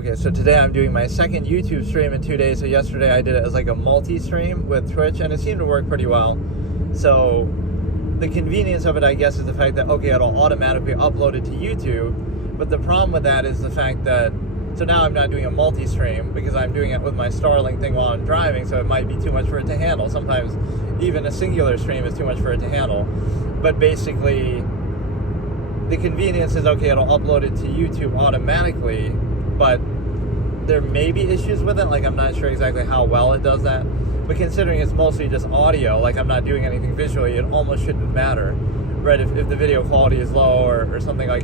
Okay, so today I'm doing my second YouTube stream in 2 days. So yesterday I did it as like a multi-stream with Twitch, and it seemed to work pretty well. So the convenience of it, I guess, is the fact that, okay, it'll automatically upload it to YouTube. But the problem with that is the fact that, so now I'm not doing a multi-stream because I'm doing it with my Starlink thing while I'm driving, so it might be too much for it to handle. Sometimes even a singular stream is too much for it to handle. But basically, the convenience is, okay, it'll upload it to YouTube automatically, but there may be issues with it. Like, I'm not sure exactly how well it does that. But considering it's mostly just audio, like I'm not doing anything visually, it almost shouldn't matter, right? If the video quality is low or something, like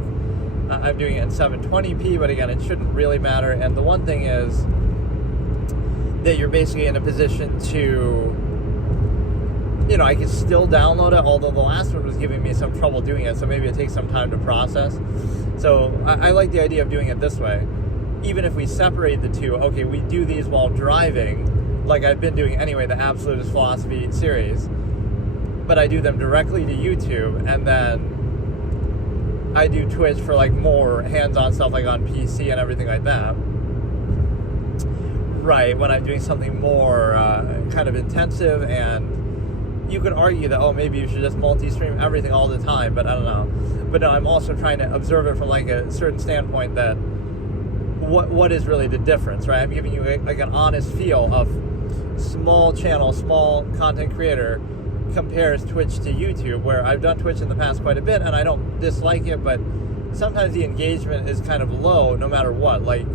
I'm doing it in 720p, but again, it shouldn't really matter. And the one thing is that you're basically in a position to, you know, I can still download it, although the last one was giving me some trouble doing it, so maybe it takes some time to process. So I like the idea of doing it this way. Even if we separate the two, okay, we do these while driving, like I've been doing anyway, the Absolutist philosophy series, but I do them directly to YouTube, and then I do Twitch for like more hands-on stuff, like on PC and everything like that. Right, when I'm doing something more kind of intensive, and you could argue that, oh, maybe you should just multi-stream everything all the time, but I don't know. But no, I'm also trying to observe it from like a certain standpoint that what is really the difference, right? I'm giving you like an honest feel of small channel, small content creator compares Twitch to YouTube, where I've done Twitch in the past quite a bit, and I don't dislike it, but sometimes the engagement is kind of low no matter what. Like,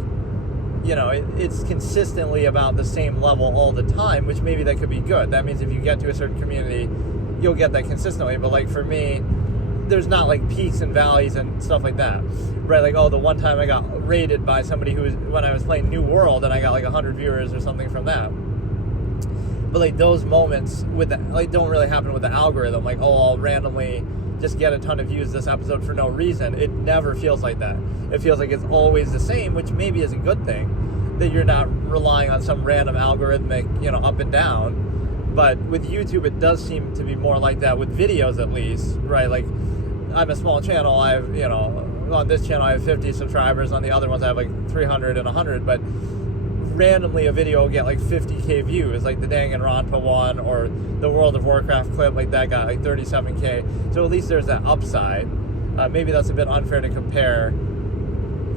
you know, it's consistently about the same level all the time, which maybe that could be good. That means if you get to a certain community, you'll get that consistently. But like for me, there's not like peaks and valleys and stuff like that, right? Like, oh, the one time I got rated by somebody who was, when I was playing New World, and I got like 100 viewers or something from that. But like those moments with the, like, don't really happen with the algorithm. Like, oh, I'll randomly just get a ton of views this episode for no reason. It never feels like that. It feels like it's always the same, which maybe is a good thing, that you're not relying on some random algorithmic, you know, up and down. But with YouTube, it does seem to be more like that, with videos at least, right? Like, I'm a small channel. I have, you know, on this channel I have 50 subscribers. On the other ones I have like 300 and 100. But randomly a video will get like 50k views, like the Danganronpa one or the World of Warcraft clip, like that got like 37k. So at least there's that upside. Maybe that's a bit unfair to compare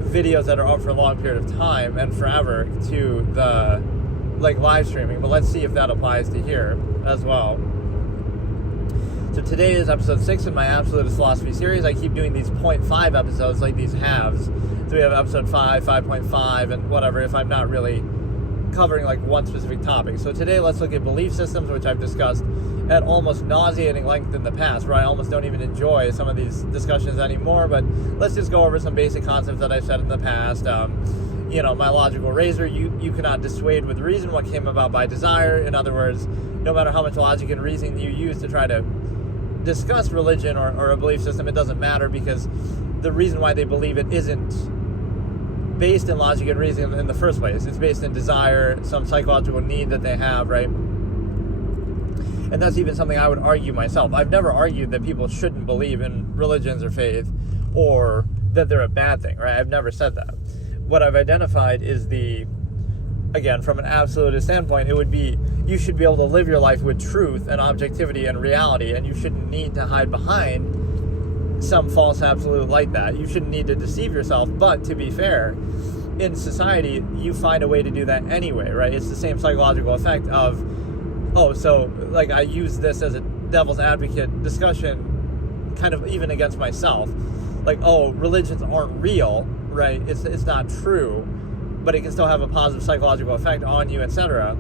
videos that are up for a long period of time and forever to the like live streaming, but let's see if that applies to here as well. So today is episode 6 in my Absolutist philosophy series. I keep doing these 0.5 episodes, like these halves. So we have episode 5, 5.5, and whatever, if I'm not really covering like one specific topic. So today let's look at belief systems, which I've discussed at almost nauseating length in the past, where I almost don't even enjoy some of these discussions anymore. But let's just go over some basic concepts that I've said in the past. You know, my logical razor, you cannot dissuade with reason what came about by desire. In other words, no matter how much logic and reasoning you use to try to discuss religion or a belief system, it doesn't matter, because the reason why they believe it isn't based in logic and reasoning in the first place. It's based in desire, some psychological need that they have, right? And that's even something I would argue myself. I've never argued that people shouldn't believe in religions or faith, or that they're a bad thing, right? I've never said that. What I've identified is again, from an absolutist standpoint, it would be, you should be able to live your life with truth and objectivity and reality, and you shouldn't need to hide behind some false absolute like that. You shouldn't need to deceive yourself. But to be fair, in society, you find a way to do that anyway, right? It's the same psychological effect of, oh, so like I use this as a devil's advocate discussion, kind of even against myself. Like, oh, religions aren't real, right? It's not true, but it can still have a positive psychological effect on you, etc.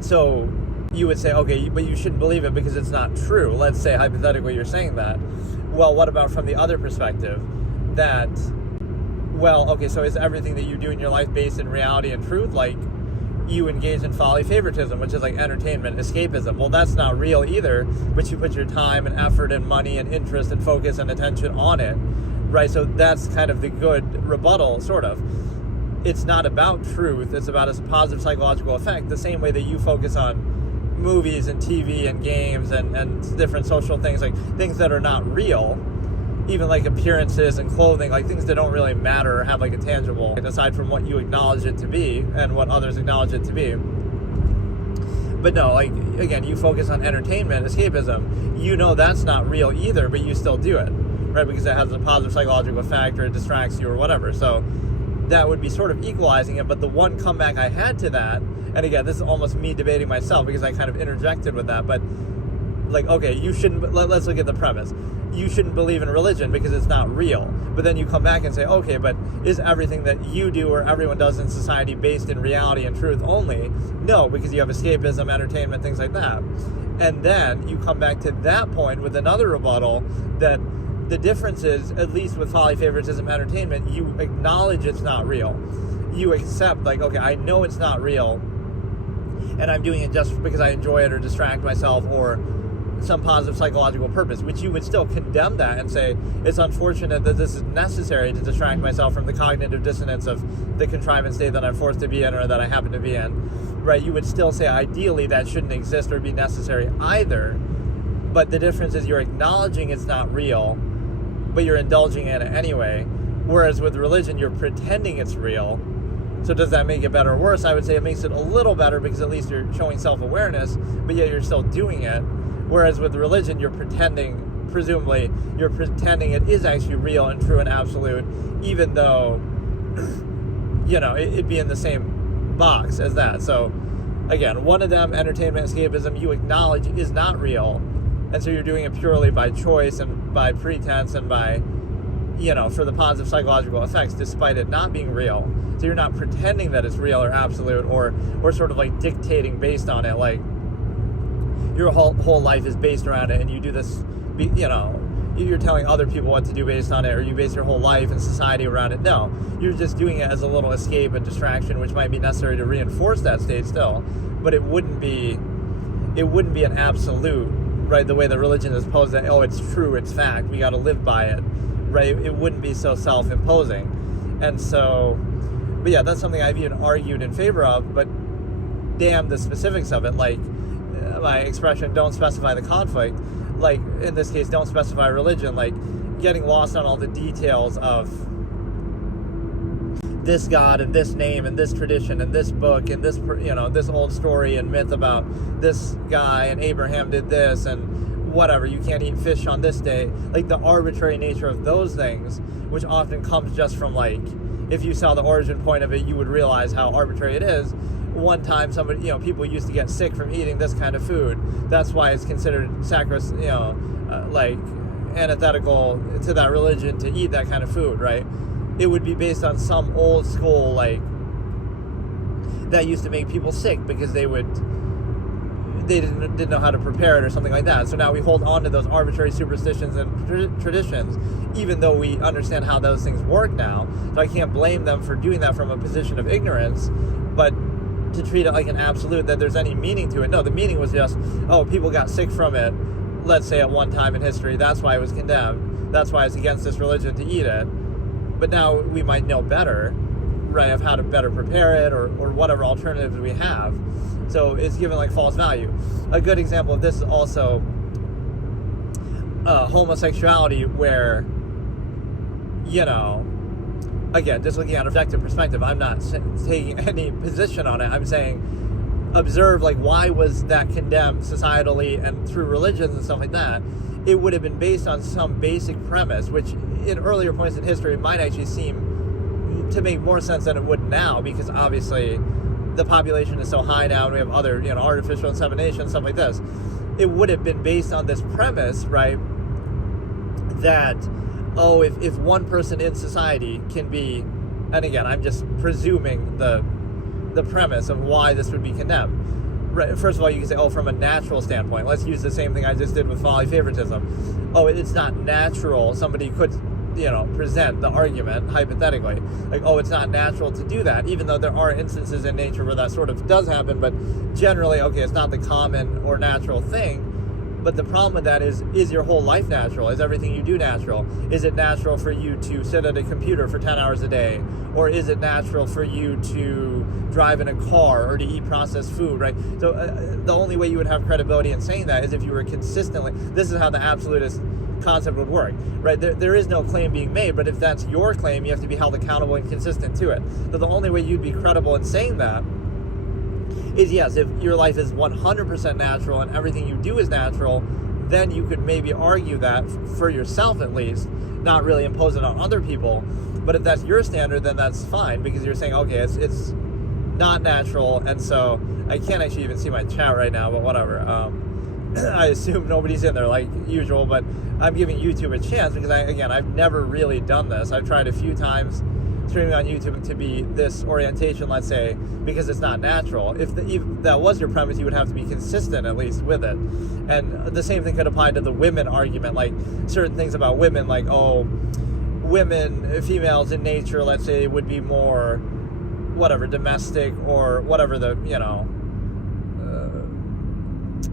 So you would say, okay, but you shouldn't believe it because it's not true. Let's say hypothetically you're saying that. Well, what about from the other perspective that, well, okay, so is everything that you do in your life based in reality and truth? Like, you engage in folly favoritism, which is like entertainment, escapism. Well, that's not real either, but you put your time and effort and money and interest and focus and attention on it, right? So that's kind of the good rebuttal, sort of. It's not about truth, it's about a positive psychological effect, the same way that you focus on movies and TV and games and different social things, like things that are not real, even like appearances and clothing, like things that don't really matter or have like a tangible, aside from what you acknowledge it to be and what others acknowledge it to be. But no, like, again, you focus on entertainment, escapism. You know that's not real either, but you still do it, right? Because it has a positive psychological effect, or it distracts you or whatever. So that would be sort of equalizing it. But the one comeback I had to that, and again, this is almost me debating myself because I kind of interjected with that, but like, okay, you shouldn't, let's look at the premise. You shouldn't believe in religion because it's not real. But then you come back and say, okay, but is everything that you do or everyone does in society based in reality and truth only? No, because you have escapism, entertainment, things like that. And then you come back to that point with another rebuttal that the difference is, at least with folly, favoritism, entertainment, you acknowledge it's not real. You accept, like, okay, I know it's not real, and I'm doing it just because I enjoy it or distract myself or some positive psychological purpose, which you would still condemn that and say, it's unfortunate that this is necessary to distract myself from the cognitive dissonance of the contrivance state that I'm forced to be in or that I happen to be in, right? You would still say, ideally, that shouldn't exist or be necessary either, but the difference is you're acknowledging it's not real, but you're indulging in it anyway, whereas with religion, you're pretending it's real. So does that make it better or worse? I would say it makes it a little better because at least you're showing self-awareness, but yet you're still doing it. Whereas with religion, you're pretending, presumably, you're pretending it is actually real and true and absolute, even though, you know, it'd be in the same box as that. So, again, one of them, entertainment, escapism, you acknowledge is not real, and so you're doing it purely by choice and by pretense and by, you know, for the positive psychological effects, despite it not being real. So you're not pretending that it's real or absolute or sort of like dictating based on it, like, your whole life is based around it, and you do this, you know, you're telling other people what to do based on it, or you base your whole life and society around it. No, you're just doing it as a little escape and distraction, which might be necessary to reinforce that state still, but it wouldn't be an absolute, right? The way that religion is posed, that, oh, it's true, it's fact, we got to live by it, right? It wouldn't be so self-imposing. And so, but yeah, that's something I've even argued in favor of, but damn the specifics of it, like, my expression, don't specify the conflict, like in this case, don't specify religion, like getting lost on all the details of this God and this name and this tradition and this book and this, you know, this old story and myth about this guy and Abraham did this and whatever, you can't eat fish on this day, like the arbitrary nature of those things, which often comes just from, like, if you saw the origin point of it, you would realize how arbitrary it is. One time, somebody, you know, people used to get sick from eating this kind of food. That's why it's considered you know, like antithetical to that religion to eat that kind of food, right? It would be based on some old school, like, that used to make people sick because they didn't know how to prepare it or something like that. So now we hold on to those arbitrary superstitions and traditions, even though we understand how those things work now. So I can't blame them for doing that from a position of ignorance, but to treat it like an absolute, that there's any meaning to it. No, the meaning was just, oh, people got sick from it, let's say at one time in history, that's why it was condemned, that's why it's against this religion to eat it. But now we might know better, right, of how to better prepare it or whatever alternatives we have. So it's given like false value. A good example of this is also homosexuality, where, you know, again, just looking at an objective perspective, I'm not taking any position on it. I'm saying, observe, like, why was that condemned societally and through religions and stuff like that? It would have been based on some basic premise, which in earlier points in history might actually seem to make more sense than it would now, because obviously the population is so high now and we have other, you know, artificial insemination, stuff like this. It would have been based on this premise, right, that, oh, if one person in society can be, and again, I'm just presuming the premise of why this would be condemned. Right, first of all, you can say, oh, from a natural standpoint, let's use the same thing I just did with folly, favoritism. Oh, it's not natural. Somebody could, you know, present the argument, hypothetically, like, oh, it's not natural to do that, even though there are instances in nature where that sort of does happen, but generally, okay, it's not the common or natural thing. But the problem with that is your whole life natural? Is everything you do natural? Is it natural for you to sit at a computer for 10 hours a day? Or is it natural for you to drive in a car or to eat processed food, right? So the only way you would have credibility in saying that is if you were consistently, this is how the absolutists concept would work, right? There is no claim being made, but if that's your claim, you have to be held accountable and consistent to it. So the only way you'd be credible in saying that is, yes, if your life is 100% natural and everything you do is natural, then you could maybe argue that for yourself at least, not really impose it on other people. But if that's your standard, then that's fine, because you're saying, okay, it's not natural, and so I can't actually even see my chat right now, but whatever. I assume nobody's in there like usual, but I'm giving YouTube a chance because I've never really done this. I've tried a few times streaming on YouTube to be this orientation, let's say, because it's not natural. If that was your premise, you would have to be consistent at least with it. And the same thing could apply to the women argument, like certain things about women, like, oh, women, females in nature, let's say, would be more, whatever, domestic, or whatever the,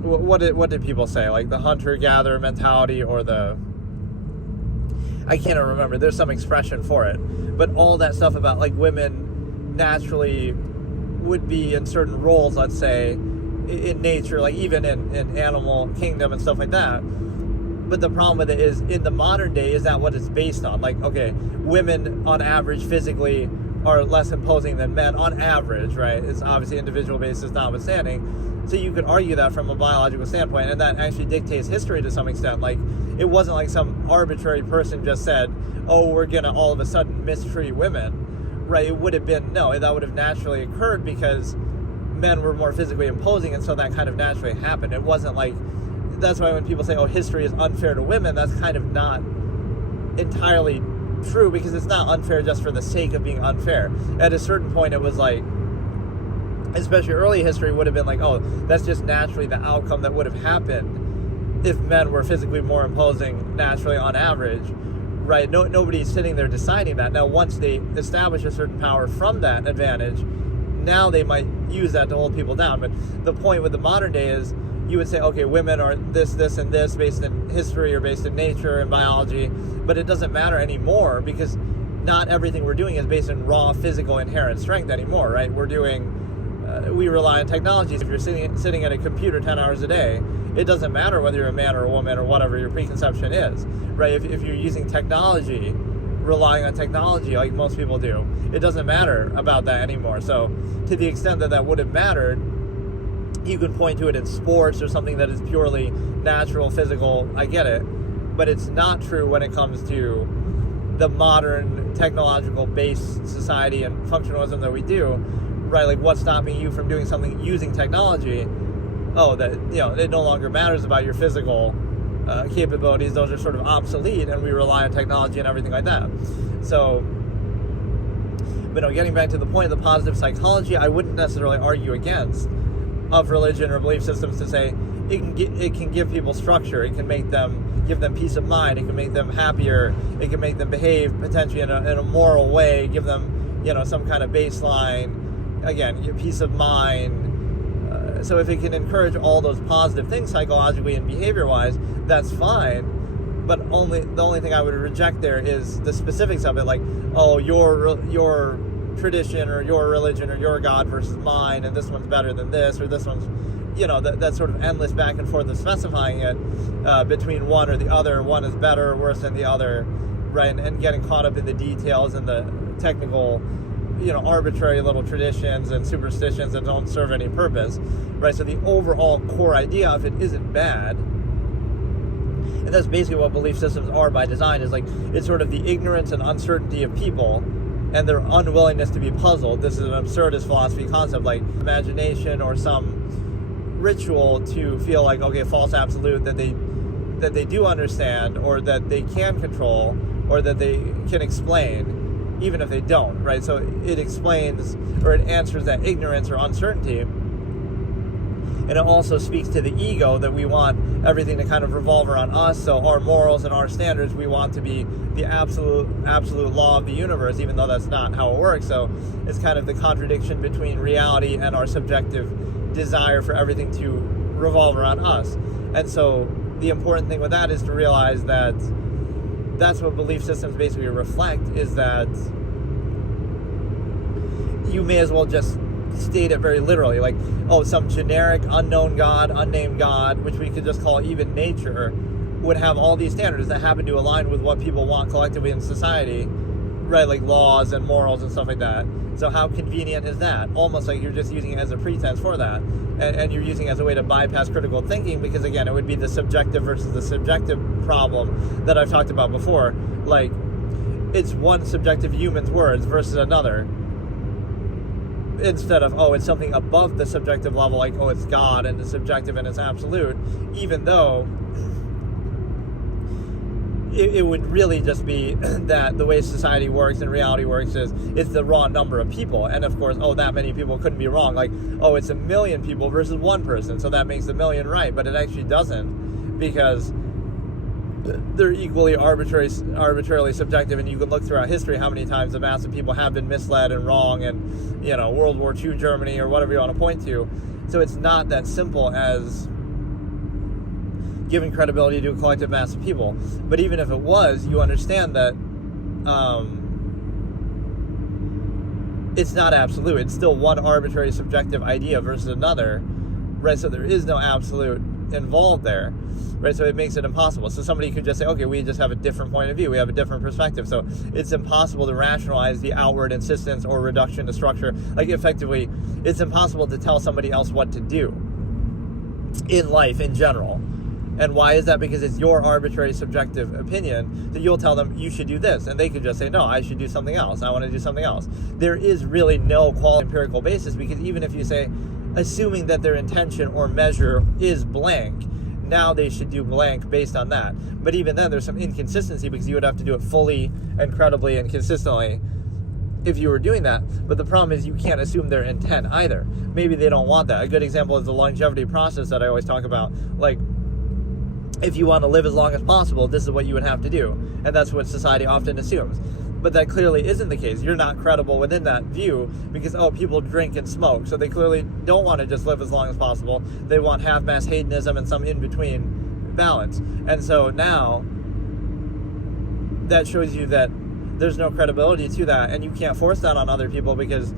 what did people say? Like the hunter-gatherer mentality, or the, I can't remember. There's some expression for it. But all that stuff about like women naturally would be in certain roles, let's say, in nature, like even in animal kingdom and stuff like that. But the problem with it is, in the modern day, is that what it's based on? Like, okay, women on average physically are less imposing than men on average, right? It's obviously individual basis notwithstanding. So you could argue that from a biological standpoint, and that actually dictates history to some extent. Like, it wasn't like some arbitrary person just said, oh, we're gonna all of a sudden mistreat women, right? It would have been, no, that would have naturally occurred because men were more physically imposing, and so that kind of naturally happened. It wasn't like, that's why when people say, oh, history is unfair to women, that's kind of not entirely true, because it's not unfair just for the sake of being unfair. At a certain point, it was like, especially early history, would have been like, oh, that's just naturally the outcome that would have happened if men were physically more imposing naturally on average, right? Nobody's sitting there deciding that. Now, once they establish a certain power from that advantage, now they might use that to hold people down. But the point with the modern day is, you would say, okay, women are this, and this, based in history or based in nature and biology, but it doesn't matter anymore, because not everything we're doing is based in raw physical inherent strength anymore, right? We rely on technologies. If you're sitting at a computer 10 hours a day, it doesn't matter whether you're a man or a woman or whatever your preconception is, right? If you're using technology, relying on technology like most people do, it doesn't matter about that anymore. So to the extent that would have mattered, you can point to it in sports or something that is purely natural, physical. I get it, but it's not true when it comes to the modern technological based society and functionalism that we do, right? Like, what's stopping you from doing something using technology? Oh, that, it no longer matters about your physical capabilities. Those are sort of obsolete, and we rely on technology and everything like that. So, but getting back to the point of the positive psychology, I wouldn't necessarily argue against of religion or belief systems to say it can give people structure, it can give them peace of mind, it can make them happier, it can make them behave potentially in a moral way, give them some kind of baseline, again, peace of mind. So if it can encourage all those positive things psychologically and behavior wise, that's fine. But the only thing I would reject there is the specifics of it, like, oh, your tradition or your religion or your God versus mine, and this one's better than this, or this one's, that sort of endless back and forth of specifying it between one or the other. One is better or worse than the other, right? And getting caught up in the details and the technical, arbitrary little traditions and superstitions that don't serve any purpose, right? So the overall core idea of it isn't bad. And that's basically what belief systems are by design, is like, it's sort of the ignorance and uncertainty of people and their unwillingness to be puzzled. This is an absurdist philosophy concept, like imagination or some ritual to feel like, okay, false absolute that they do understand, or that they can control, or that they can explain, even if they don't, right? So it explains, or it answers that ignorance or uncertainty. And it also speaks to the ego, that we want everything to kind of revolve around us. So our morals and our standards, we want to be the absolute law of the universe, even though that's not how it works. So it's kind of the contradiction between reality and our subjective desire for everything to revolve around us. And so the important thing with that is to realize that that's what belief systems basically reflect, is that you may as well just state it very literally, like, oh, some generic unknown God, unnamed God, which we could just call even nature, would have all these standards that happen to align with what people want collectively in society, right? Like laws and morals and stuff like that. So how convenient is that? Almost like you're just using it as a pretense for that. And you're using it as a way to bypass critical thinking, because again, it would be the subjective versus the subjective problem that I've talked about before. Like, it's one subjective human's words versus another. Instead of, oh, it's something above the subjective level, like, oh, it's God and it's subjective and it's absolute, even though it would really just be that the way society works and reality works is it's the raw number of people. And of course, oh, that many people couldn't be wrong. Like, oh, it's 1 million people versus one person, so that makes 1 million right. But it actually doesn't, because they're equally arbitrarily subjective. And you can look throughout history how many times the mass of people have been misled and wrong, and, you know, World War II Germany or whatever you want to point to. So it's not that simple as giving credibility to a collective mass of people. But even if it was, you understand that it's not absolute. It's still one arbitrary subjective idea versus another, right? So there is no absolute involved there, right? So it makes it impossible. So somebody could just say, okay, we just have a different point of view. We have a different perspective. So it's impossible to rationalize the outward insistence or reduction to structure. Like, effectively, it's impossible to tell somebody else what to do in life in general. And why is that? Because it's your arbitrary subjective opinion that you'll tell them you should do this, and they could just say, no, I should do something else. I want to do something else. There is really no quality empirical basis, because even if you say, assuming that their intention or measure is blank, now they should do blank based on that. But even then, there's some inconsistency, because you would have to do it fully and credibly and consistently if you were doing that. But the problem is you can't assume their intent either. Maybe they don't want that. A good example is the longevity process that I always talk about. Like, if you want to live as long as possible, this is what you would have to do. And that's what society often assumes. But that clearly isn't the case. You're not credible within that view, because, oh, people drink and smoke, so they clearly don't want to just live as long as possible. They want half-mass hedonism and some in-between balance. And so now, that shows you that there's no credibility to that, and you can't force that on other people because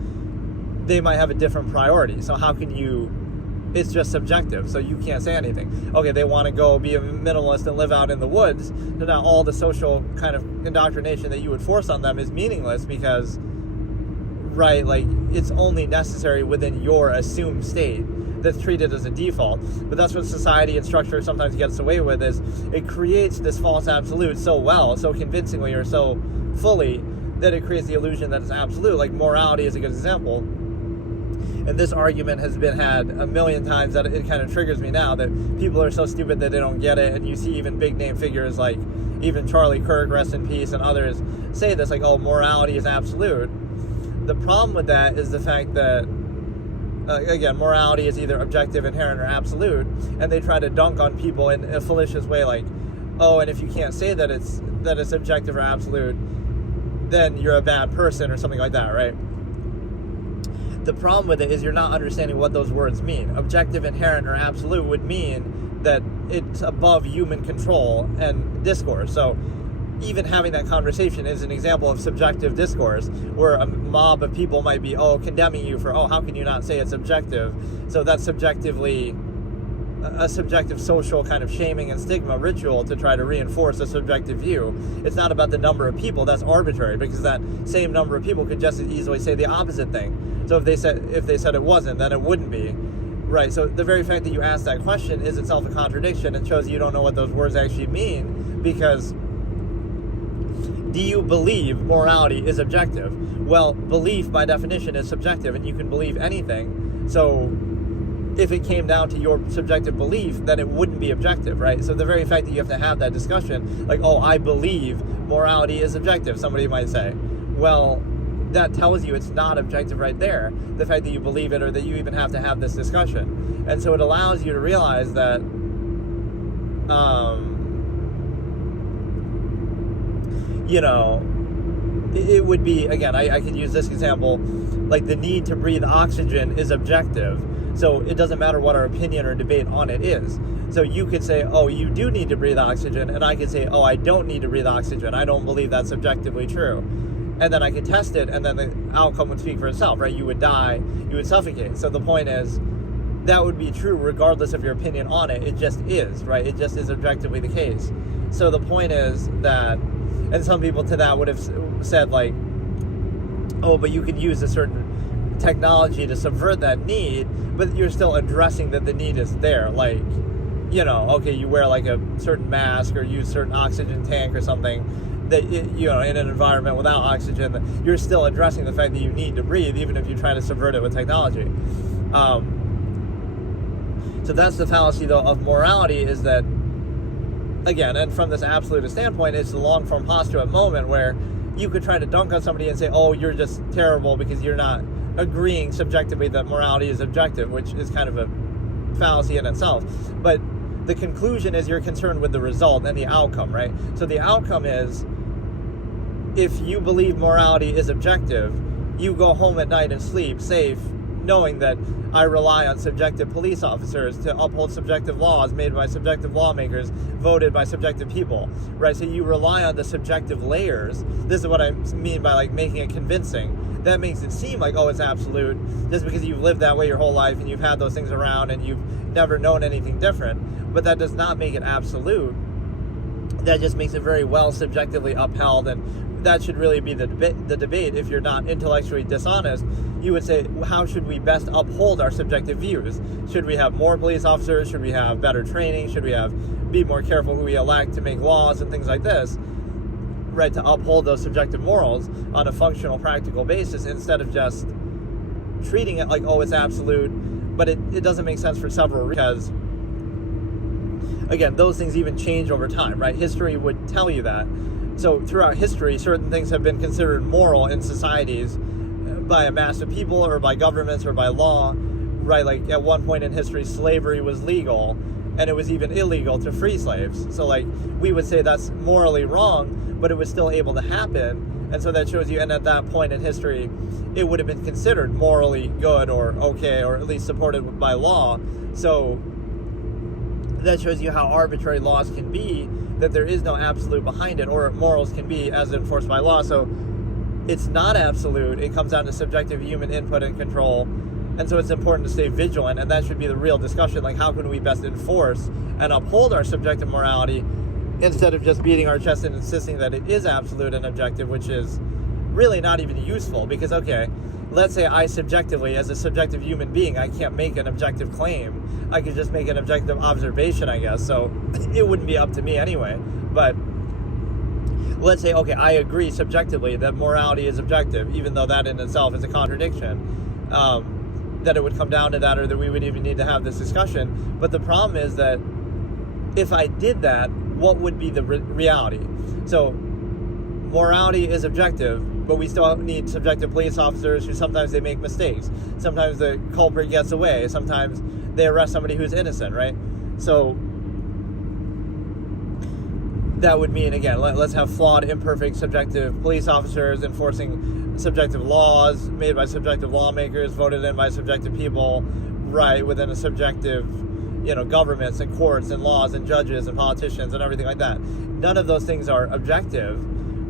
they might have a different priority. So how can you... It's just subjective, so you can't say anything. Okay, they want to go be a minimalist and live out in the woods, so now all the social kind of indoctrination that you would force on them is meaningless, because, right, like, it's only necessary within your assumed state that's treated as a default. But that's what society and structure sometimes gets away with, is it creates this false absolute so well, so convincingly, or so fully, that it creates the illusion that it's absolute. Like, morality is a good example. And this argument has been had a million times that it kind of triggers me now, that people are so stupid that they don't get it. And you see even big name figures like even Charlie Kirk, rest in peace, and others say this, like, oh, morality is absolute. The problem with that is the fact that, again, morality is either objective, inherent, or absolute. And they try to dunk on people in a fallacious way, like, oh, and if you can't say that it's objective or absolute, then you're a bad person or something like that, right? The problem with it is you're not understanding what those words mean. Objective, inherent, or absolute would mean that it's above human control and discourse. So even having that conversation is an example of subjective discourse, where a mob of people might be, condemning you for, how can you not say it's objective? So that's subjectively a subjective social kind of shaming and stigma ritual to try to reinforce a subjective view. It's not about the number of people. That's arbitrary, because that same number of people could just as easily say the opposite thing. So if they said it wasn't, then it wouldn't be, right? So the very fact that you asked that question is itself a contradiction, and shows you don't know what those words actually mean. Because do you believe morality is objective? Well, belief by definition is subjective, and you can believe anything. So if it came down to your subjective belief, then it wouldn't be objective, right? So the very fact that you have to have that discussion, like, I believe morality is objective, somebody might say, well, that tells you it's not objective right there, the fact that you believe it, or that you even have to have this discussion. And so it allows you to realize that it would be, again, I could use this example, like the need to breathe oxygen is objective. So it doesn't matter what our opinion or debate on it is. So you could say, you do need to breathe oxygen, and I could say, I don't need to breathe oxygen. I don't believe that's objectively true. And then I could test it, and then the outcome would speak for itself, right? You would die, you would suffocate. So the point is, that would be true regardless of your opinion on it. It just is, right? It just is objectively the case. So the point is that, and some people to that would have said like, oh, but you could use a certain technology to subvert that need, but you're still addressing that the need is there. Like, you know, okay, you wear like a certain mask or use certain oxygen tank or something that, you know, in an environment without oxygen, you're still addressing the fact that you need to breathe, even if you try to subvert it with technology. So that's the fallacy, though, of morality, is that, again, and from this absolutist standpoint, it's the long-form postulant moment where you could try to dunk on somebody and say, oh, you're just terrible because you're not agreeing subjectively that morality is objective, which is kind of a fallacy in itself. But the conclusion is you're concerned with the result and the outcome, right? So the outcome is, if you believe morality is objective, you go home at night and sleep safe, knowing that I rely on subjective police officers to uphold subjective laws made by subjective lawmakers, voted by subjective people, right? So you rely on the subjective layers. This is what I mean by like making it convincing. That makes it seem like, oh, it's absolute, just because you've lived that way your whole life and you've had those things around and you've never known anything different. But that does not make it absolute. That just makes it very well subjectively upheld, and that should really be the debate. If you're not intellectually dishonest, you would say, how should we best uphold our subjective views? Should we have more police officers? Should we have better training? Should we be more careful who we elect to make laws and things like this, right, to uphold those subjective morals on a functional, practical basis, instead of just treating it like, oh, it's absolute. But it doesn't make sense for several reasons, because, again, those things even change over time, right? History would tell you that. So throughout history, certain things have been considered moral in societies by a mass of people or by governments or by law, right? Like at one point in history, slavery was legal, and it was even illegal to free slaves. So like we would say that's morally wrong, but it was still able to happen. And so that shows you, and at that point in history, it would have been considered morally good or okay, or at least supported by law. So that shows you how arbitrary laws can be, that there is no absolute behind it, or morals can be as enforced by law. So it's not absolute. It comes down to subjective human input and control. And so it's important to stay vigilant, and that should be the real discussion. Like, how can we best enforce and uphold our subjective morality instead of just beating our chest and insisting that it is absolute and objective, which is really not even useful. Because, okay, let's say I subjectively, as a subjective human being, I can't make an objective claim. I could just make an objective observation, I guess. So it wouldn't be up to me anyway. But let's say, okay, I agree subjectively that morality is objective, even though that in itself is a contradiction. That it would come down to that, or that we would even need to have this discussion. But the problem is that if I did that, what would be the reality? So morality is objective, but we still need subjective police officers who sometimes they make mistakes. Sometimes the culprit gets away. Sometimes they arrest somebody who's innocent, right? So that would mean, again, let's have flawed, imperfect, subjective police officers enforcing subjective laws made by subjective lawmakers, voted in by subjective people, right, within a subjective, governments and courts and laws and judges and politicians and everything like that. None of those things are objective,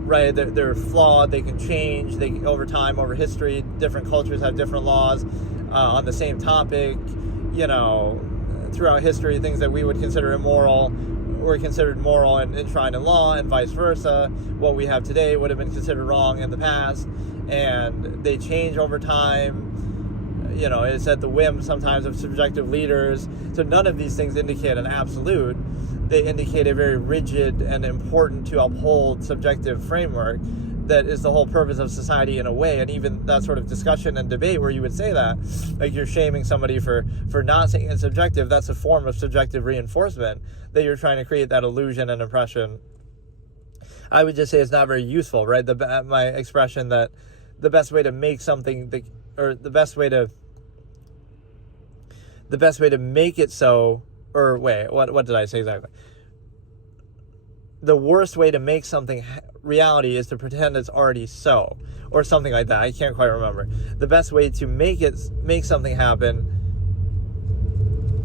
right? They're flawed. They can change. Over time, over history, different cultures have different laws on the same topic. Throughout history, things that we would consider immoral were considered moral and enshrined in law, and vice versa. What we have today would have been considered wrong in the past, and they change over time. It's at the whim sometimes of subjective leaders. So none of these things indicate an absolute. They indicate a very rigid and important to uphold subjective framework that is the whole purpose of society in a way. And even that sort of discussion and debate where you would say that, like you're shaming somebody for not saying it's subjective, that's a form of subjective reinforcement, that you're trying to create that illusion and impression. I would just say it's not very useful, right? My expression that the best way to make something, the best way to make it so, or wait, what did I say exactly? The worst way to make something reality is to pretend it's already so, or something like that. I can't quite remember. The best way to make something happen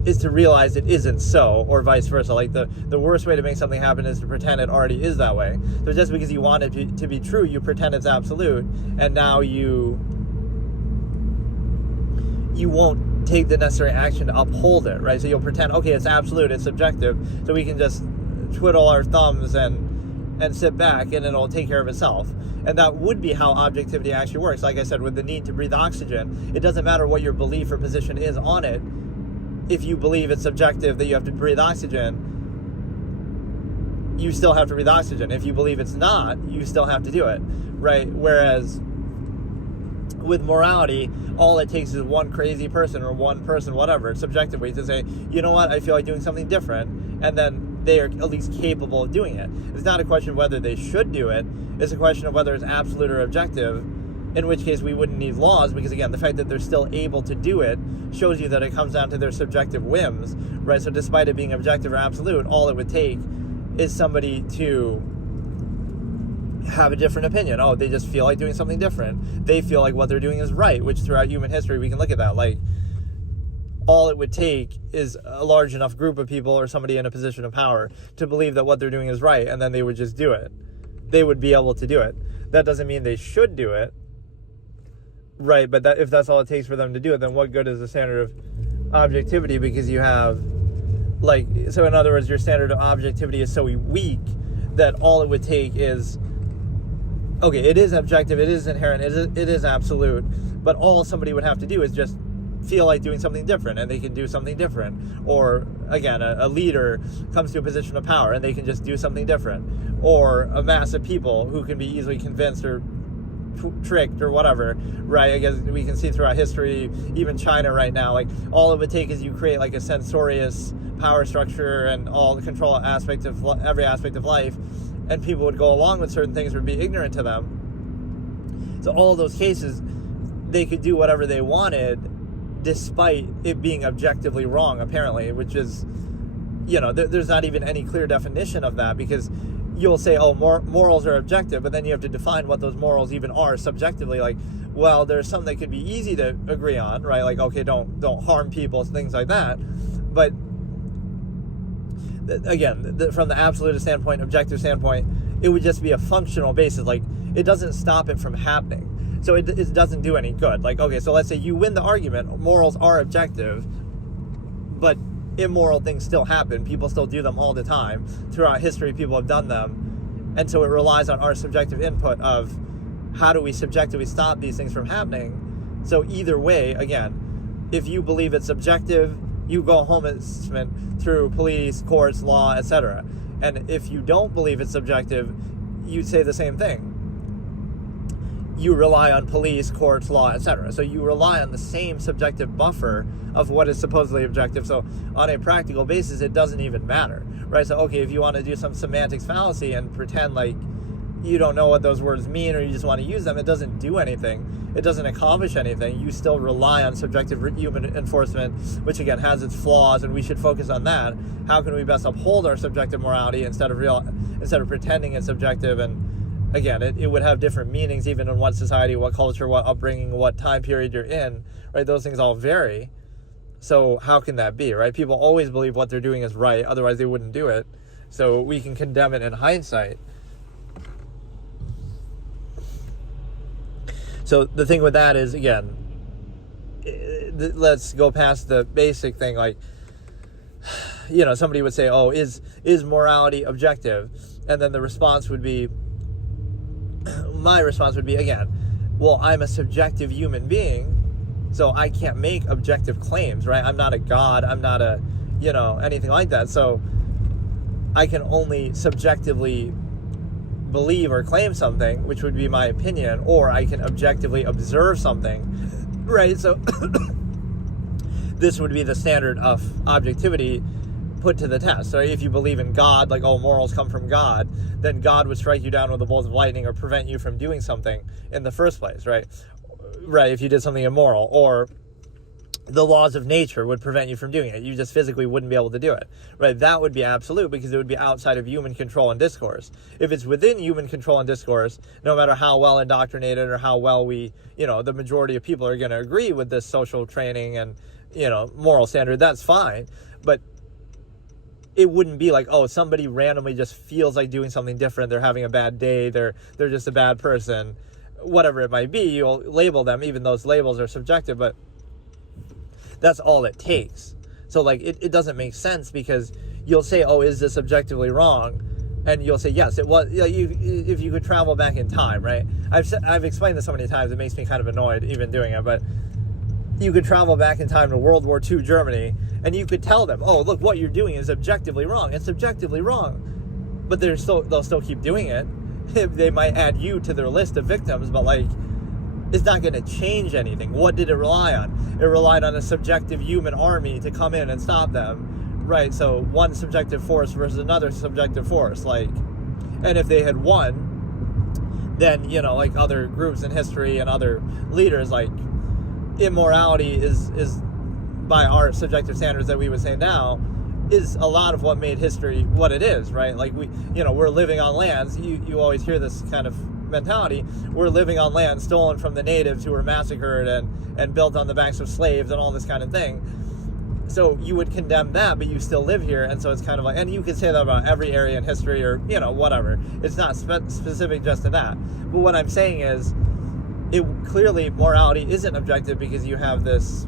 is to realize it isn't so, or vice versa. Like the worst way to make something happen is to pretend it already is that way. So just because you want it to be true, you pretend it's absolute, and now you won't take the necessary action to uphold it, right? So you'll pretend, okay, it's absolute, it's subjective, so we can just twiddle our thumbs and sit back, and it'll take care of itself. And that would be how objectivity actually works. Like I said, with the need to breathe oxygen, it doesn't matter what your belief or position is on it. If you believe it's subjective that you have to breathe oxygen, you still have to breathe oxygen. If you believe it's not, you still have to do it, right? Whereas with morality, all it takes is one crazy person or one person, whatever, subjectively, to say, you know what, I feel like doing something different, and then they are at least capable of doing it. It's not a question of whether they should do it, it's a question of whether it's absolute or objective, in which case we wouldn't need laws, because again, the fact that they're still able to do it shows you that it comes down to their subjective whims, right? So despite it being objective or absolute, all it would take is somebody to have a different opinion. Oh, they just feel like doing something different. They feel like what they're doing is right, which throughout human history we can look at that. Like, all it would take is a large enough group of people or somebody in a position of power to believe that what they're doing is right, and then they would just do it. They would be able to do it. That doesn't mean they should do it, right? But if that's all it takes for them to do it, then what good is the standard of objectivity? Because you have, like, so in other words, your standard of objectivity is so weak that all it would take is, okay, it is objective, it is inherent, it is absolute, but all somebody would have to do is just feel like doing something different, and they can do something different. Or again, a leader comes to a position of power and they can just do something different. Or a mass of people who can be easily convinced or tricked or whatever, right? I guess we can see throughout history, even China right now, like, all it would take is you create like a censorious power structure and all the control aspect of every aspect of life, and people would go along with certain things or be ignorant to them. So all of those cases, they could do whatever they wanted despite it being objectively wrong, apparently, which is, you know, there's not even any clear definition of that, because you'll say, oh, morals are objective, but then you have to define what those morals even are subjectively. Like, well, there's some that could be easy to agree on, right? Like, okay, don't harm people, things like that. But again, from the absolute standpoint, objective standpoint, it would just be a functional basis. Like, it doesn't stop it from happening. So it doesn't do any good. Like, okay, so let's say you win the argument, morals are objective, but immoral things still happen. People still do them all the time. Throughout history, people have done them. And so it relies on our subjective input of how do we subjectively stop these things from happening. So either way, again, if you believe it's subjective, you go home through police, courts, law, etc. And if you don't believe it's subjective, you say the same thing. You rely on police, courts, law, etc. So you rely on the same subjective buffer of what is supposedly objective. So on a practical basis, it doesn't even matter, right? So, okay, if you want to do some semantics fallacy and pretend like you don't know what those words mean, or you just want to use them, it doesn't do anything. It doesn't accomplish anything. You still rely on subjective human enforcement, which again has its flaws, and we should focus on that. How can we best uphold our subjective morality instead of pretending it's subjective? And again, it would have different meanings even in what society, what culture, what upbringing, what time period you're in, right? Those things all vary. So how can that be, right? People always believe what they're doing is right, otherwise they wouldn't do it. So we can condemn it in hindsight. So the thing with that is, again, let's go past the basic thing. Like, you know, somebody would say, oh, is morality objective? And then the response would be, my response would be, again, well, I'm a subjective human being, so I can't make objective claims, right? I'm not a god, I'm not a, you know, anything like that. So I can only subjectively believe or claim something, which would be my opinion, or I can objectively observe something, right? So this would be the standard of objectivity put to the test. So if you believe in God, like, oh, morals come from God, then God would strike you down with a bolt of lightning or prevent you from doing something in the first place, right? Right, if you did something immoral, or the laws of nature would prevent you from doing it. You just physically wouldn't be able to do it, right? That would be absolute, because it would be outside of human control and discourse. If it's within human control and discourse, no matter how well indoctrinated or how well we, you know, the majority of people are going to agree with this social training and, you know, moral standard, that's fine. But it wouldn't be like, oh, somebody randomly just feels like doing something different. They're having a bad day. They're just a bad person. Whatever it might be, you'll label them, even those labels are subjective, but That's all it takes. So like it doesn't make sense, because you'll say, oh, is this objectively wrong? And you'll say, yes, it was. If you could travel back in time, right? I've explained this so many times, it makes me kind of annoyed even doing it, but you could travel back in time to World War II Germany, and you could tell them, oh, look, what you're doing is objectively wrong. It's objectively wrong. But they'll still keep doing it. They might add you to their list of victims, but like, it's not going to change anything. What did it rely on? It relied on a subjective human army to come in and stop them. Right, so one subjective force versus another subjective force, like, and if they had won, then, you know, like other groups in history and other leaders, like, immorality is by our subjective standards that we would say now, is a lot of what made history what it is, right? Like, we're living on lands, you always hear this kind of mentality, we're living on land stolen from the natives who were massacred and built on the backs of slaves and all this kind of thing. So you would condemn that, but you still live here, and so it's kind of like, and you could say that about every area in history, or, you know, whatever. It's not specific just to that. But what I'm saying is, clearly morality isn't objective, because you have this,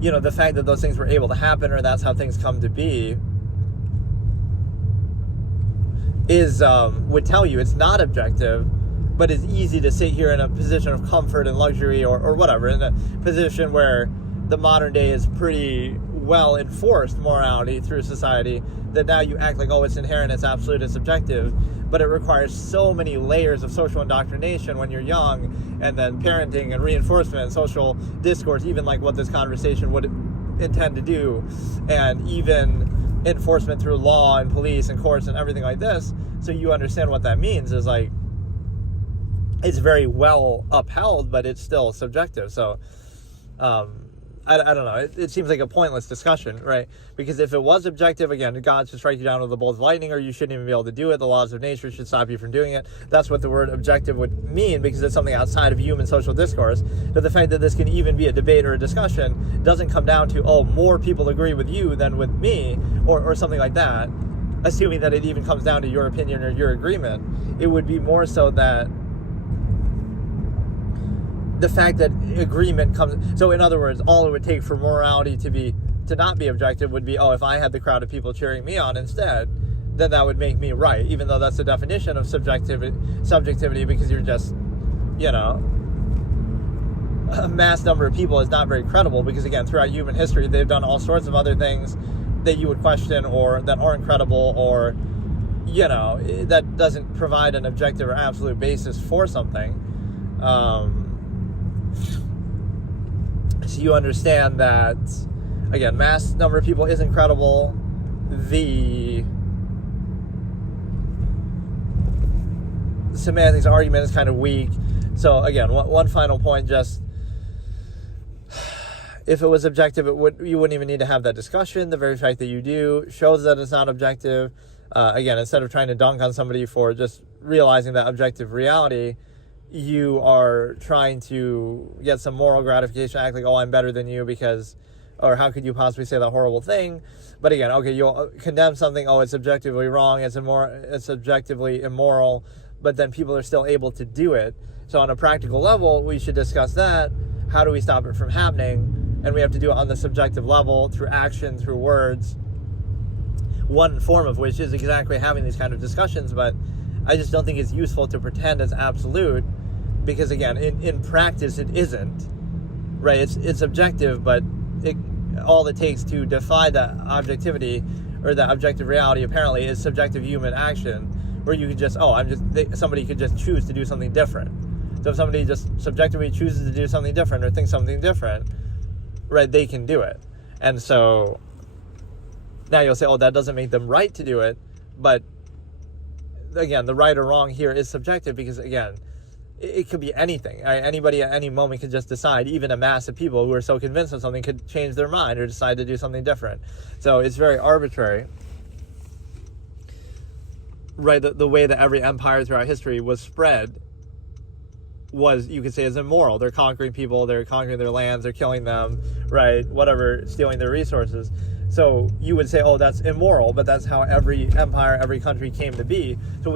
you know, the fact that those things were able to happen, or that's how things come to be, would tell you it's not objective. But it's easy to sit here in a position of comfort and luxury, or whatever, in a position where the modern day is pretty well enforced morality through society, that now you act like, oh, it's inherent, it's absolute, it's subjective. But it requires so many layers of social indoctrination when you're young, and then parenting and reinforcement and social discourse, even like what this conversation would intend to do, and even enforcement through law and police and courts and everything like this. So you understand what that means, is like, it's very well upheld, but it's still subjective. So, I don't know. It seems like a pointless discussion, right? Because if it was objective, again, God should strike you down with a bolt of lightning, or you shouldn't even be able to do it. The laws of nature should stop you from doing it. That's what the word objective would mean, because it's something outside of human social discourse. But the fact that this can even be a debate or a discussion doesn't come down to, oh, more people agree with you than with me, or something like that, assuming that it even comes down to your opinion or your agreement. It would be more so that the fact that agreement comes, so in other words, all it would take for morality to not be objective would be, oh, if I had the crowd of people cheering me on instead, then that would make me right, even though that's the definition of subjectivity, because you're just, you know, a mass number of people is not very credible, because again, throughout human history, they've done all sorts of other things that you would question, or that aren't credible, or, you know, that doesn't provide an objective or absolute basis for something. So you understand that, again, mass number of people isn't credible. The semantics argument is kind of weak. So again, one final point, just, if it was objective, you wouldn't even need to have that discussion. The very fact that you do shows that it's not objective. Again, instead of trying to dunk on somebody for just realizing that objective reality, you are trying to get some moral gratification, act like, oh, I'm better than you because, or how could you possibly say that horrible thing? But again, okay, you'll condemn something, oh, it's objectively wrong, it's objectively immoral, but then people are still able to do it. So on a practical level, we should discuss that. How do we stop it from happening? And we have to do it on the subjective level, through action, through words. One form of which is exactly having these kind of discussions, but I just don't think it's useful to pretend it's absolute, because again, in practice, it isn't, right? It's objective, but all it takes to defy that objectivity, or that objective reality, apparently, is subjective human action, where you could just, somebody could just choose to do something different. So if somebody just subjectively chooses to do something different, or thinks something different, right, they can do it. And so now you'll say, oh, that doesn't make them right to do it, but again, the right or wrong here is subjective, because again, it could be anything. Right? Anybody at any moment could just decide. Even a mass of people who are so convinced of something could change their mind or decide to do something different. So it's very arbitrary. Right, the way that every empire throughout history was spread was, you could say, is immoral. They're conquering people, they're conquering their lands, they're killing them, right, whatever, stealing their resources. So you would say, oh, that's immoral, but that's how every empire, every country came to be. So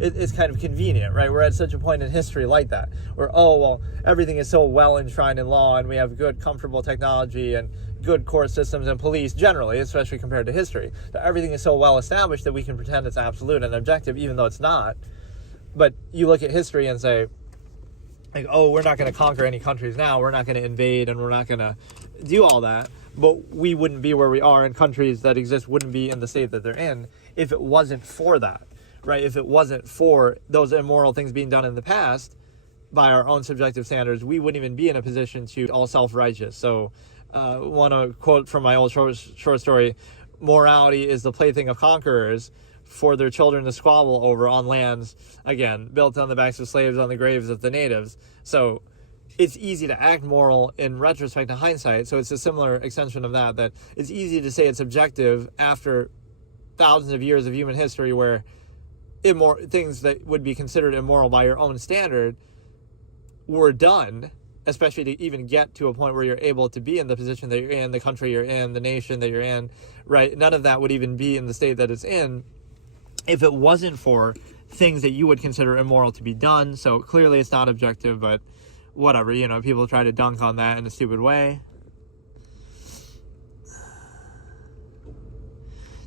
it's kind of convenient, right? We're at such a point in history like that, where, oh, well, everything is so well enshrined in law, and we have good, comfortable technology and good court systems and police generally, especially compared to history. So everything is so well established that we can pretend it's absolute and objective, even though it's not. But you look at history and say, like, oh, we're not going to conquer any countries now, we're not going to invade, and we're not going to do all that. But we wouldn't be where we are, and countries that exist wouldn't be in the state that they're in if it wasn't for that, right? If it wasn't for those immoral things being done in the past by our own subjective standards, we wouldn't even be in a position to all self-righteous. So want to quote from my old short story, morality is the plaything of conquerors for their children to squabble over on lands, again, built on the backs of slaves on the graves of the natives. So it's easy to act moral in retrospect to hindsight. So it's a similar extension of that it's easy to say it's objective after thousands of years of human history where things that would be considered immoral by your own standard were done, especially to even get to a point where you're able to be in the position that you're in, the country you're in, the nation that you're in, right? None of that would even be in the state that it's in if it wasn't for things that you would consider immoral to be done. So clearly it's not objective, but whatever, people try to dunk on that in a stupid way.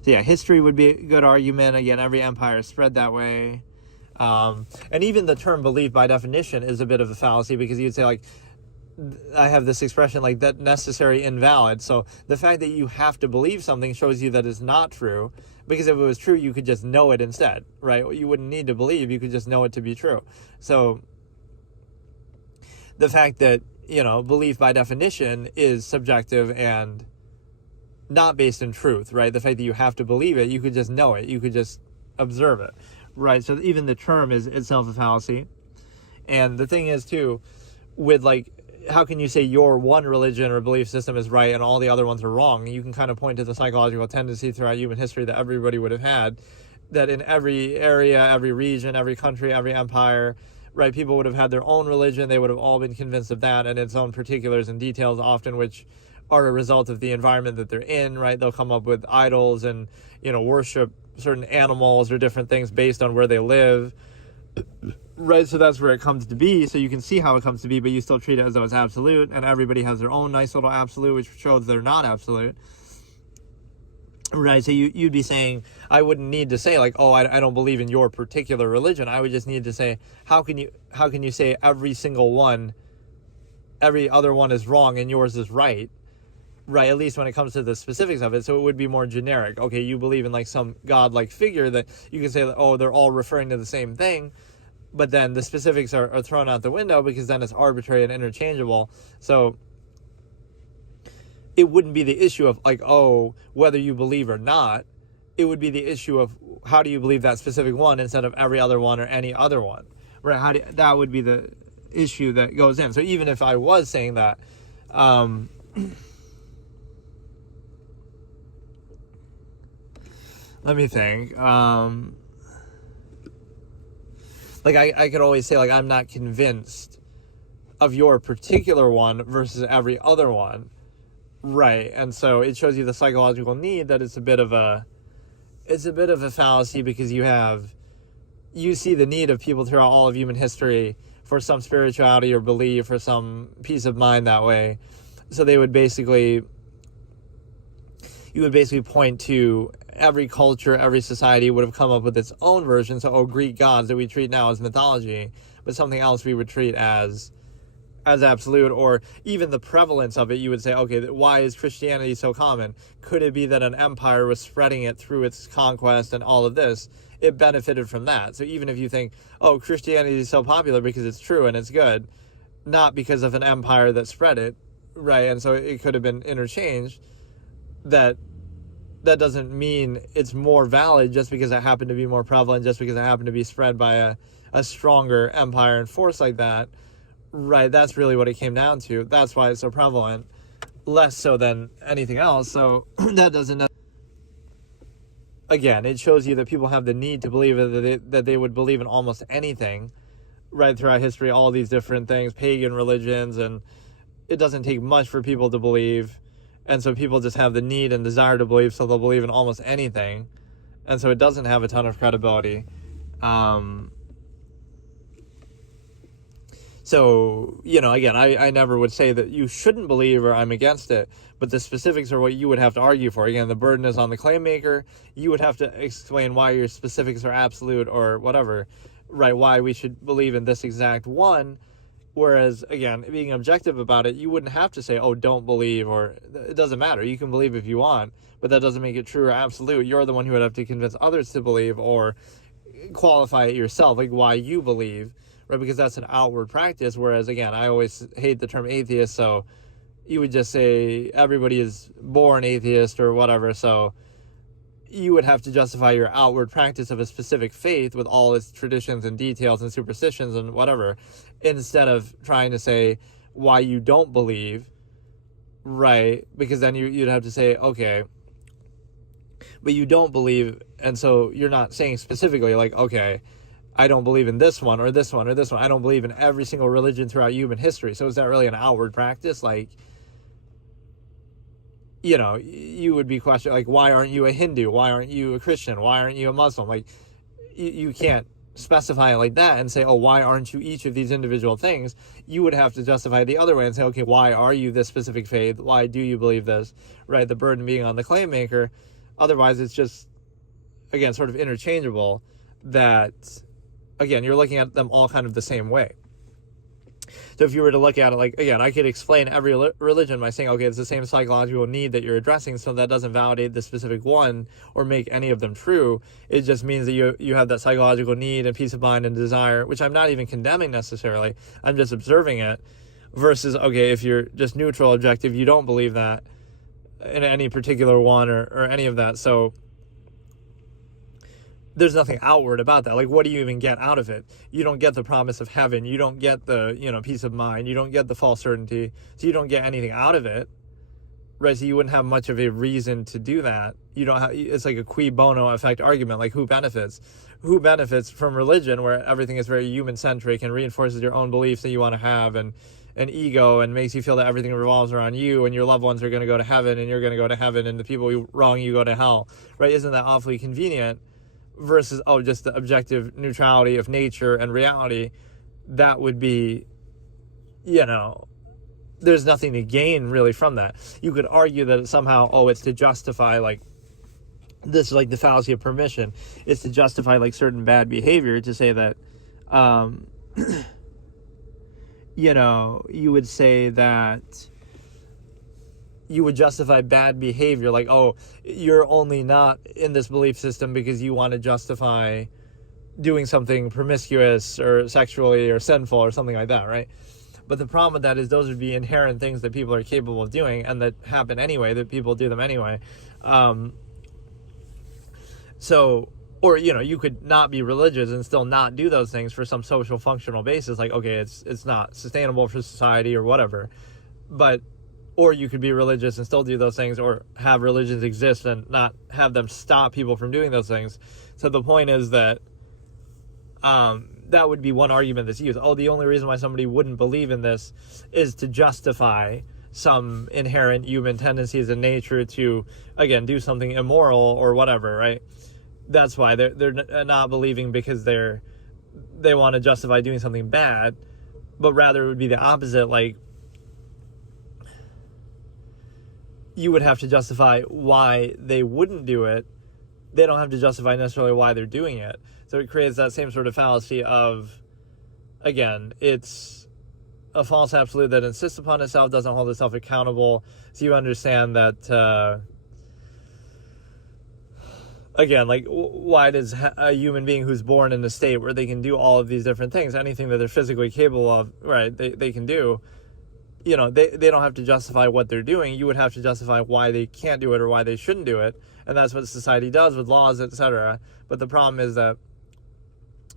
So yeah, history would be a good argument. Again, every empire spread that way. And even the term belief by definition is a bit of a fallacy, because you'd say, like, I have this expression like that necessary invalid. So the fact that you have to believe something shows you that it's not true, because if it was true, you could just know it instead, right? You wouldn't need to believe, you could just know it to be true. So the fact that, belief by definition is subjective and not based in truth, right? The fact that you have to believe it, you could just know it, you could just observe it, right? So even the term is itself a fallacy. And the thing is, too, with, like, how can you say your one religion or belief system is right and all the other ones are wrong? You can kind of point to the psychological tendency throughout human history that everybody would have had, that in every area, every region, every country, every empire, right, people would have had their own religion. They would have all been convinced of that and its own particulars and details, often which are a result of the environment that they're in, right? They'll come up with idols and, worship certain animals or different things based on where they live, right? So that's where it comes to be. So you can see how it comes to be, but you still treat it as though it's absolute, and everybody has their own nice little absolute, which shows they're not absolute. Right, so you'd be saying, I wouldn't need to say, like, oh, I don't believe in your particular religion. I would just need to say, how can you say every single one, every other one is wrong and yours is right, at least when it comes to the specifics of it. So it would be more generic. Okay, you believe in, like, some godlike figure that you can say that, oh, they're all referring to the same thing, but then the specifics are thrown out the window, because then it's arbitrary and interchangeable. So it wouldn't be the issue of, like, oh, whether you believe or not. It would be the issue of how do you believe that specific one instead of every other one or any other one, right? That would be the issue that goes in. So even if I was saying that, let me think. Like, I could always say, like, I'm not convinced of your particular one versus every other one. Right, and so it shows you the psychological need that it's a bit of a fallacy, because you see the need of people throughout all of human history for some spirituality or belief or some peace of mind that way. So you would basically point to every culture, every society would have come up with its own version. So, Greek gods that we treat now as mythology, but something else we would treat as absolute, or even the prevalence of it, you would say, okay, why is Christianity so common? Could it be that an empire was spreading it through its conquest and all of this? It benefited from that. So even if you think, oh, Christianity is so popular because it's true and it's good, not because of an empire that spread it, right? And so it could have been interchanged. That doesn't mean it's more valid just because it happened to be more prevalent, just because it happened to be spread by a stronger empire and force like that. Right, that's really what it came down to. That's why it's so prevalent, less so than anything else. So that doesn't... Again, it shows you that people have the need to believe that they would believe in almost anything, right, throughout history, all these different things, pagan religions, and it doesn't take much for people to believe And so people just have the need and desire to believe, so they'll believe in almost anything. And so it doesn't have a ton of credibility. So, again, I never would say that you shouldn't believe or I'm against it, but the specifics are what you would have to argue for. Again, the burden is on the claim maker. You would have to explain why your specifics are absolute or whatever, right? Why we should believe in this exact one. Whereas, again, being objective about it, you wouldn't have to say, oh, don't believe, or it doesn't matter. You can believe if you want, but that doesn't make it true or absolute. You're the one who would have to convince others to believe or qualify it yourself, like why you believe, right? Because that's an outward practice. Whereas, again, I always hate the term atheist, so you would just say everybody is born atheist or whatever, so you would have to justify your outward practice of a specific faith with all its traditions and details and superstitions and whatever, instead of trying to say why you don't believe, right? Because then you'd have to say, okay, but you don't believe, and so you're not saying specifically, like, okay, I don't believe in this one or this one or this one. I don't believe in every single religion throughout human history. So is that really an outward practice? Like, you would be questioning, like, why aren't you a Hindu? Why aren't you a Christian? Why aren't you a Muslim? Like, you can't specify it like that and say, oh, why aren't you each of these individual things? You would have to justify it the other way and say, okay, why are you this specific faith? Why do you believe this? Right? The burden being on the claim maker. Otherwise, it's just, again, sort of interchangeable that, again, you're looking at them all kind of the same way. So if you were to look at it, like, again, I could explain every religion by saying, okay, it's the same psychological need that you're addressing, so that doesn't validate the specific one or make any of them true. It just means that you have that psychological need and peace of mind and desire, which I'm not even condemning necessarily. I'm just observing it. Versus, okay, if you're just neutral, objective, you don't believe that in any particular one or any of that. So there's nothing outward about that. Like, what do you even get out of it? You don't get the promise of heaven. You don't get the, peace of mind. You don't get the false certainty. So you don't get anything out of it, right? So you wouldn't have much of a reason to do that. You don't have, it's like a cui bono effect argument. Like, who benefits? Who benefits from religion where everything is very human-centric and reinforces your own beliefs that you want to have and an ego and makes you feel that everything revolves around you and your loved ones are going to go to heaven and you're going to go to heaven and the people who wrong you go to hell, right? Isn't that awfully convenient? Versus, just the objective neutrality of nature and reality, that would be, there's nothing to gain really from that. You could argue that somehow, it's to justify, like, this is like the fallacy of permission. It's to justify, like, certain bad behavior, to say that, you would say that you would justify bad behavior, like, you're only not in this belief system because you want to justify doing something promiscuous or sexually or sinful or something like that, right? But the problem with that is those would be inherent things that people are capable of doing and that happen anyway, that people do them anyway. Or you could not be religious and still not do those things for some social functional basis, like, okay, it's not sustainable for society or whatever. Or you could be religious and still do those things, or have religions exist and not have them stop people from doing those things. So the point is that that would be one argument that's used. The only reason why somebody wouldn't believe in this is to justify some inherent human tendencies in nature to, again, do something immoral or whatever, right? That's why they're not believing because they want to justify doing something bad, but rather it would be the opposite, like, you would have to justify why they wouldn't do it. They don't have to justify necessarily why they're doing it. So it creates that same sort of fallacy of, again, it's a false absolute that insists upon itself, doesn't hold itself accountable. So you understand that, again, like, why does a human being who's born in a state where they can do all of these different things, anything that they're physically capable of, right, they can do, they don't have to justify what they're doing. You would have to justify why they can't do it or why they shouldn't do it. And that's what society does with laws, etc. But the problem is that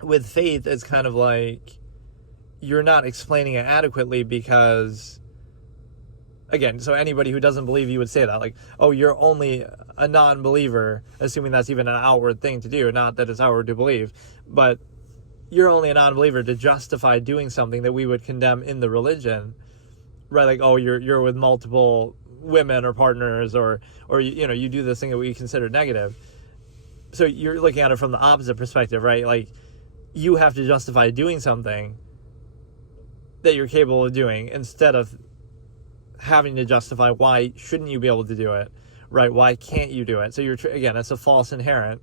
with faith, it's kind of like you're not explaining it adequately because, again, so anybody who doesn't believe you would say that, like, you're only a non-believer, assuming that's even an outward thing to do, not that it's outward to believe, but you're only a non-believer to justify doing something that we would condemn in the religion. Right, like, you're with multiple women or partners, or you do this thing that we consider negative. So you're looking at it from the opposite perspective, right? Like, you have to justify doing something that you're capable of doing instead of having to justify why shouldn't you be able to do it, right? Why can't you do it? So again, it's a false inherent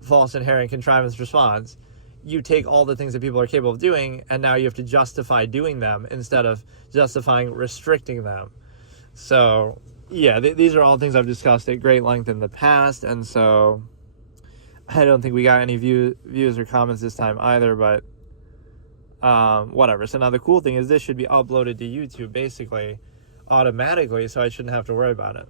contrivance response. You take all the things that people are capable of doing, and now you have to justify doing them instead of justifying restricting them. So, yeah, these are all things I've discussed at great length in the past, and so I don't think we got any views or comments this time either, but whatever. So now the cool thing is this should be uploaded to YouTube basically automatically, so I shouldn't have to worry about it.